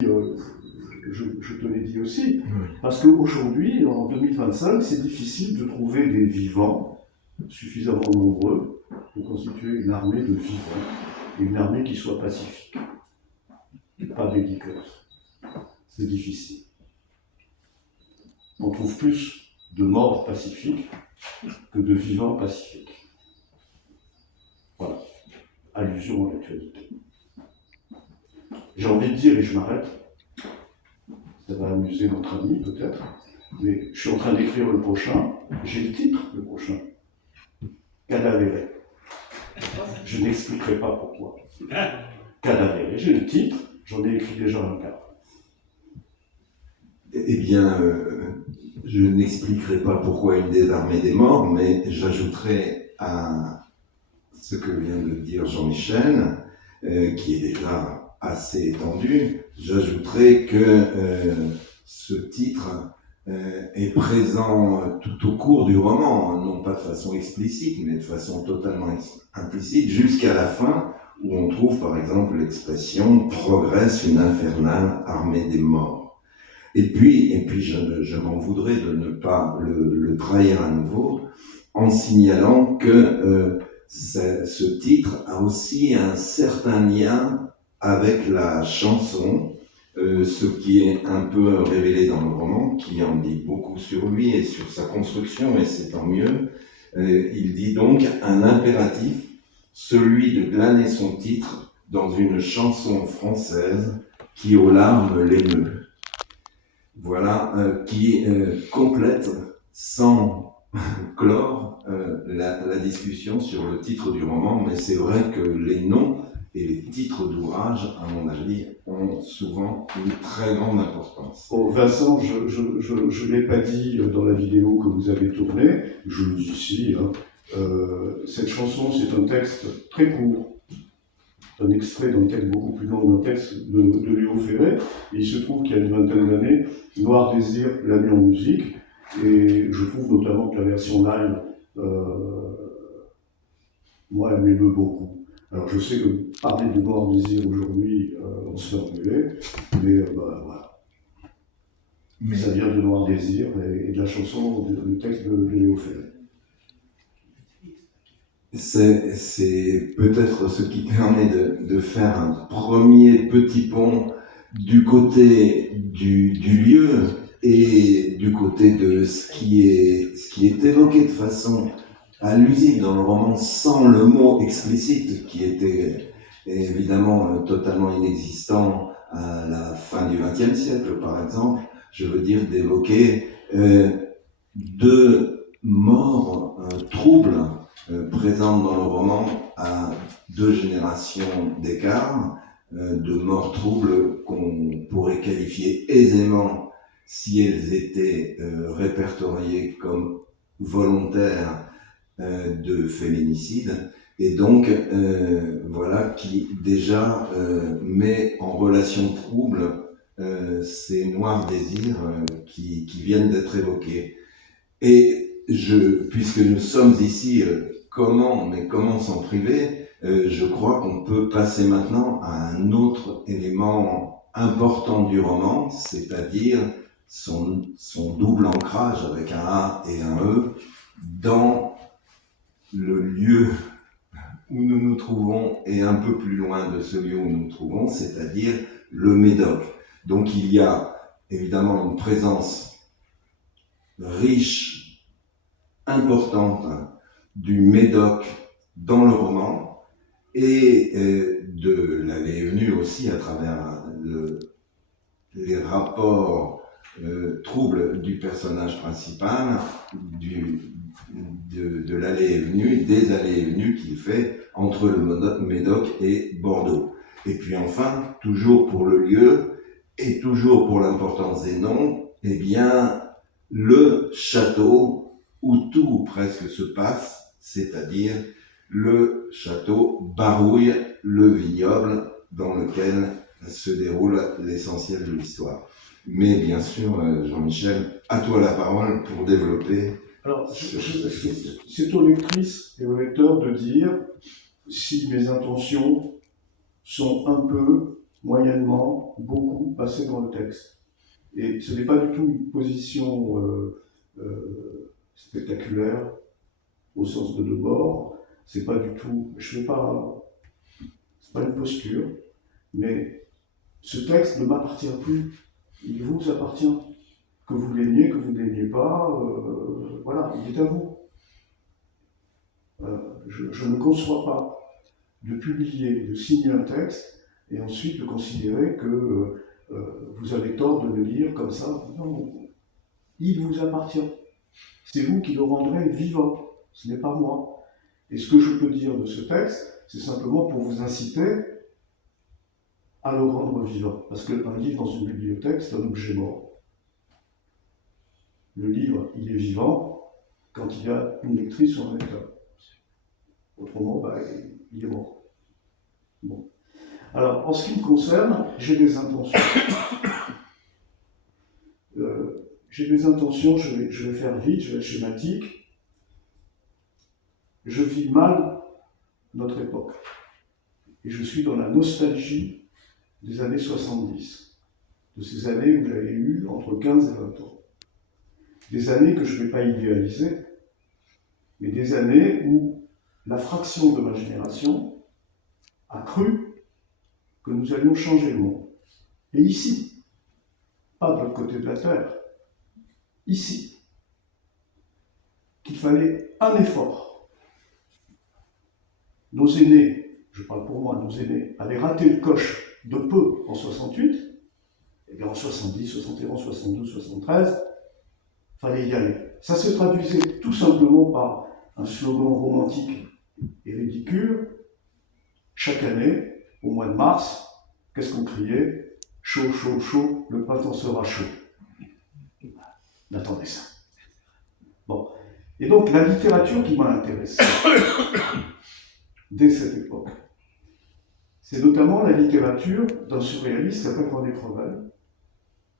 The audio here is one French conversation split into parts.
je te l'ai dit aussi, parce qu'aujourd'hui, en 2025, c'est difficile de trouver des vivants suffisamment nombreux pour constituer une armée de vivants, et une armée qui soit pacifique, pas belliqueuse. C'est difficile. On trouve plus de morts pacifiques que de vivants pacifiques. Voilà. Allusion à l'actualité. J'ai envie de dire, et je m'arrête, ça va amuser notre ami peut-être, mais je suis en train d'écrire le prochain, j'ai le titre, le prochain, Cadavéré. Je n'expliquerai pas pourquoi. Cadavéré, j'ai le titre, j'en ai écrit déjà un quart. Eh bien, je n'expliquerai pas pourquoi une des armées des morts, mais j'ajouterai à ce que vient de dire Jean-Michel, qui est déjà assez étendu, j'ajouterai que ce titre est présent tout au cours du roman, non pas de façon explicite, mais de façon totalement implicite, jusqu'à la fin, où on trouve par exemple l'expression « progresse une infernale armée des morts ». Et puis je m'en voudrais de ne pas le trahir à nouveau, en signalant que ce titre a aussi un certain lien avec la chanson, ce qui est un peu révélé dans le roman, qui en dit beaucoup sur lui et sur sa construction, et c'est tant mieux. Il dit donc un impératif, celui de glaner son titre dans une chanson française qui aux larmes l'émeut. Voilà, qui complète sans clore la discussion sur le titre du roman, mais c'est vrai que les noms et les titres d'ouvrages, à mon avis, ont souvent une très grande importance. Oh, Vincent, je ne l'ai pas dit dans la vidéo que vous avez tournée, je le dis ici, hein. Cette chanson, c'est un texte très court, un extrait d'un texte beaucoup plus long, d'un texte de Léo Ferré. Et il se trouve qu'il y a une vingtaine d'années, Noir Désir l'a mis en musique, et je trouve notamment que la version live, moi, elle m'émeut beaucoup. Alors je sais que parler de Noir Désir aujourd'hui, on se fait engueuler, mais voilà. Mais ça vient de Noir Désir et de la chanson, du texte de Léo Ferré. C'est peut-être ce qui permet de faire un premier petit pont du côté du lieu et du côté de ce qui est évoqué de façon allusive dans le roman sans le mot explicite qui était évidemment totalement inexistant à la fin du XXe siècle par exemple. Je veux dire d'évoquer deux morts troubles présentes dans le roman à deux générations d'écart, de morts troubles qu'on pourrait qualifier aisément si elles étaient répertoriées comme volontaires de féminicide, et donc voilà qui déjà met en relation trouble ces noirs désirs qui viennent d'être évoqués. Et puisque nous sommes ici, comment s'en priver, je crois qu'on peut passer maintenant à un autre élément important du roman, c'est-à-dire son double ancrage avec un A et un E dans le lieu où nous nous trouvons et un peu plus loin de ce lieu où nous nous trouvons, c'est-à-dire le Médoc. Donc il y a évidemment une présence riche, importante du Médoc dans le roman et de l'allée et venue aussi à travers les rapports troubles du personnage principal, de l'allée et venue, des allées et venues qu'il fait entre le Médoc et Bordeaux. Et puis enfin, toujours pour le lieu et toujours pour l'importance des noms, eh bien, le château où tout presque se passe, c'est-à-dire le château Barouille, le vignoble dans lequel se déroule l'essentiel de l'histoire. Mais bien sûr, Jean-Michel, à toi la parole pour développer. Alors, c'est aux lectrices et aux lecteurs de dire si mes intentions sont un peu moyennement, beaucoup passé dans le texte. Et ce n'est pas du tout une position spectaculaire au sens de Debord. C'est pas du tout. C'est pas une posture, mais ce texte ne m'appartient plus. Il vous appartient. Que vous l'aimiez, que vous ne l'aimiez pas, voilà, il est à vous. Je ne conçois pas de publier, de signer un texte et ensuite de considérer que vous avez tort de le lire comme ça. Non, il vous appartient. C'est vous qui le rendrez vivant, ce n'est pas moi. Et ce que je peux dire de ce texte, c'est simplement pour vous inciter à le rendre vivant. Parce qu'un livre dans une bibliothèque, c'est un objet mort. Le livre, il est vivant quand il y a une lectrice ou un lecteur. Autrement, il est mort. Bon. Alors, en ce qui me concerne, j'ai des intentions. Je vais faire vite, je vais être schématique. Je vis mal notre époque. Et je suis dans la nostalgie des années 70. De ces années où j'avais eu entre 15 et 20 ans. Des années que je ne vais pas idéaliser, mais des années où la fraction de ma génération a cru que nous allions changer le monde. Et ici, pas de l'autre côté de la Terre, ici, qu'il fallait un effort. Nos aînés, je parle pour moi, nos aînés, avaient raté le coche de peu en 68, et bien en 70, 71, 72, 73, fallait y aller. Ça se traduisait tout simplement par un slogan romantique et ridicule. Chaque année, au mois de mars, qu'est-ce qu'on criait? Chaud, chaud, chaud, le printemps sera chaud. On attendait ça. Bon. Et donc, la littérature qui m'a intéressé dès cette époque, c'est notamment la littérature d'un surréaliste qui s'appelle René Crevel,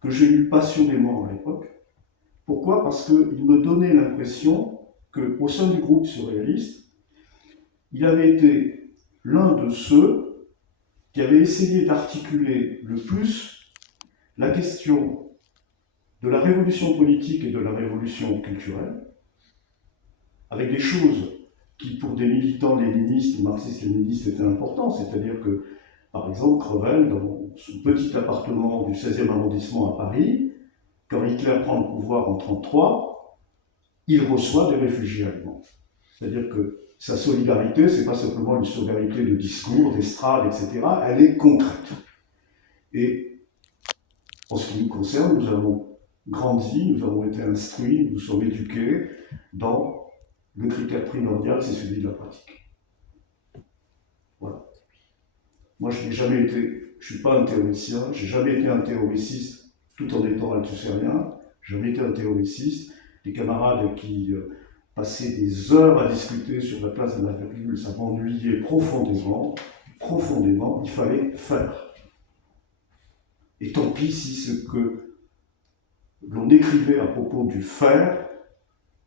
que j'ai lu passionnément à l'époque. Pourquoi? Parce qu'il me donnait l'impression qu'au sein du groupe surréaliste, il avait été l'un de ceux qui avaient essayé d'articuler le plus la question de la révolution politique et de la révolution culturelle, avec des choses qui, pour des militants léninistes ou marxistes-léninistes, étaient importantes, c'est-à-dire que, par exemple, Crevel, dans son petit appartement du 16e arrondissement à Paris, quand Hitler prend le pouvoir en 1933, il reçoit des réfugiés allemands. C'est-à-dire que sa solidarité, ce n'est pas simplement une solidarité de discours, d'estrade, etc., elle est concrète. Et en ce qui nous concerne, nous avons grandi, nous avons été instruits, nous sommes éduqués dans le critère primordial, c'est celui de la pratique. Voilà. Moi, je ne suis pas un théoricien, je n'ai jamais été un théoriciste tout en étant althusserien, j'ai jamais été un théoriciste. Des camarades qui passaient des heures à discuter sur la place de la virgule, ça m'ennuyait profondément, profondément, il fallait faire. Et tant pis si ce que l'on écrivait à propos du faire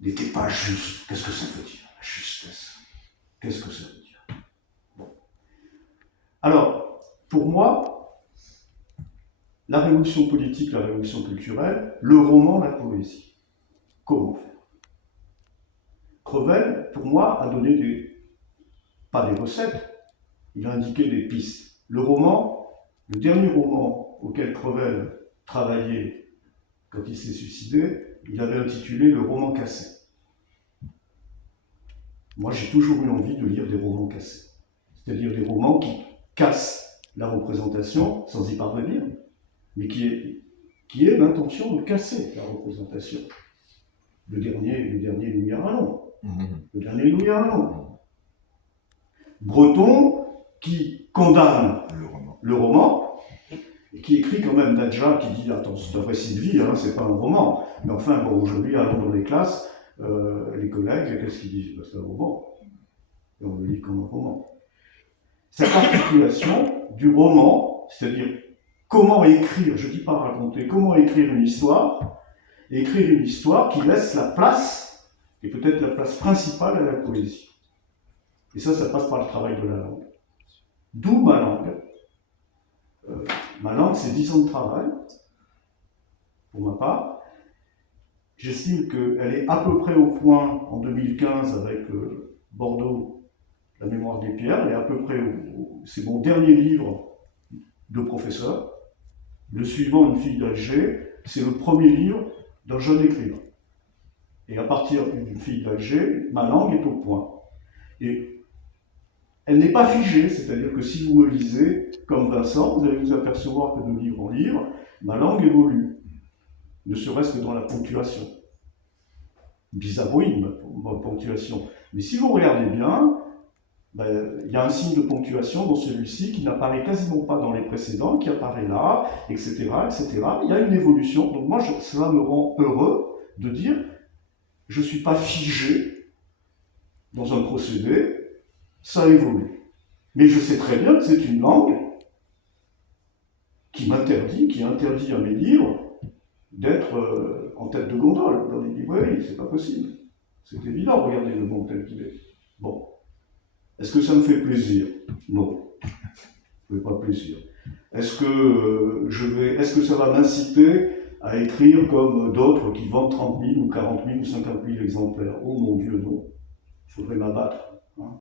n'était pas juste. Qu'est-ce que ça veut dire, la justesse? Qu'est-ce que ça veut dire? Bon. Alors, pour moi, la révolution politique, la révolution culturelle, le roman, la poésie. Comment faire? Crevel, pour moi, a donné pas des recettes, il a indiqué des pistes. Le roman, le dernier roman auquel Crevel travaillait quand il s'est suicidé, il avait intitulé Le roman cassé. Moi, j'ai toujours eu envie de lire des romans cassés. C'est-à-dire des romans qui cassent la représentation sans y parvenir, mais qui est l'intention de casser la représentation. Le dernier Louis Arlon. Le dernier Louis Arlon. Breton qui condamne le roman, et qui écrit quand même Nadja qui dit attends, c'est un récit de vie, hein, c'est pas un roman. Mais enfin, bon, aujourd'hui, allons dans les classes, les collègues, qu'est-ce qu'ils disent? C'est un roman. Et on le lit comme un roman. Cette articulation du roman, c'est-à-dire comment écrire, je ne dis pas raconter, comment écrire une histoire, et écrire une histoire qui laisse la place, et peut-être la place principale à la poésie. Et ça passe par le travail de la langue. D'où ma langue. ma langue, c'est 10 ans de travail, pour ma part. J'estime qu'elle est à peu près au point en 2015 avec Bordeaux, la mémoire des pierres. Elle est à peu près c'est mon dernier livre de professeur. Le suivant, Une fille d'Alger, c'est le premier livre d'un jeune écrivain. Et à partir d'une fille d'Alger, ma langue est au point. Et elle n'est pas figée, c'est-à-dire que si vous me lisez comme Vincent, vous allez vous apercevoir que de livre en livre, ma langue évolue, ne serait-ce que dans la ponctuation. Bizarroïde, ma ponctuation. Mais si vous regardez bien, il y a un signe de ponctuation dans celui-ci qui n'apparaît quasiment pas dans les précédents, qui apparaît là, etc., etc. Il y a une évolution. Donc moi, cela me rend heureux de dire, je ne suis pas figé dans un procédé, ça évolue. Mais je sais très bien que c'est une langue qui interdit à mes livres d'être en tête de gondole dans les librairies. C'est pas possible. C'est évident, regardez le monde tel qu'il est. Bon. Est-ce que ça me fait plaisir? Non. Ça ne me fait pas plaisir. Est-ce que ça va m'inciter à écrire comme d'autres qui vendent 30 000 ou 40 000 ou 50 000 exemplaires? Oh mon Dieu, non. Il faudrait m'abattre. Hein.